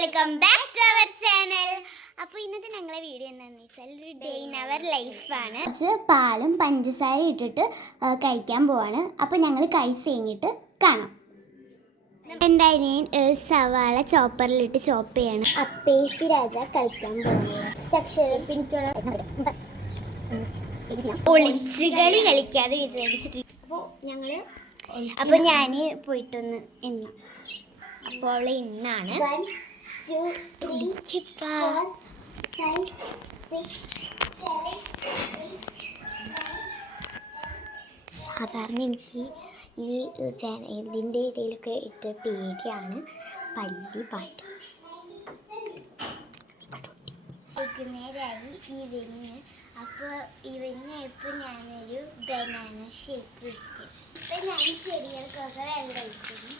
Welcome back to our channel. അപ്പോൾ ഇന്നത്തെ ഞങ്ങളെ വീഡിയോ എന്താണെന്ന് വെച്ചാൽ ഒരു ഡേ ഇൻ അവർ ലൈഫാണ്. കുറച്ച് പാലും പഞ്ചസാര ഇട്ടിട്ട് കഴിക്കാൻ പോവാണ്. അപ്പോൾ ഞങ്ങൾ കഴിച്ച് കഴിഞ്ഞിട്ട് കാണാം. എൻ്റെ അനിയൻ സവാള ചോപ്പറിലിട്ട് ചോപ്പ് ചെയ്യാണ്. അപ്പേസി രാജ കളിക്കാൻ പോകുന്നത് ഒളിച്ചുകളി കളിക്കാതെ വിചാരിച്ചിട്ട് അപ്പോൾ ഞാൻ പോയിട്ടൊന്ന് എണ്ണാം. അപ്പോൾ അവളെ ഇന്നാണ് സാധാരണ എനിക്ക് ഈ ഇതിൻ്റെ ഇടയിലൊക്കെ ഇട്ട് പേടിയാണ് പല്ലി പാട്ട്. വൈകുന്നേരമായി ഈവനിങ്. അപ്പോൾ ഈവനിങ്ങായപ്പോൾ ഞാനൊരു ബനാന ഷേക്ക് കുടിക്കും. ഇപ്പം ഞാൻ ചെടികൾക്കൊക്കെ വെള്ളം ഒഴിക്കുന്നു.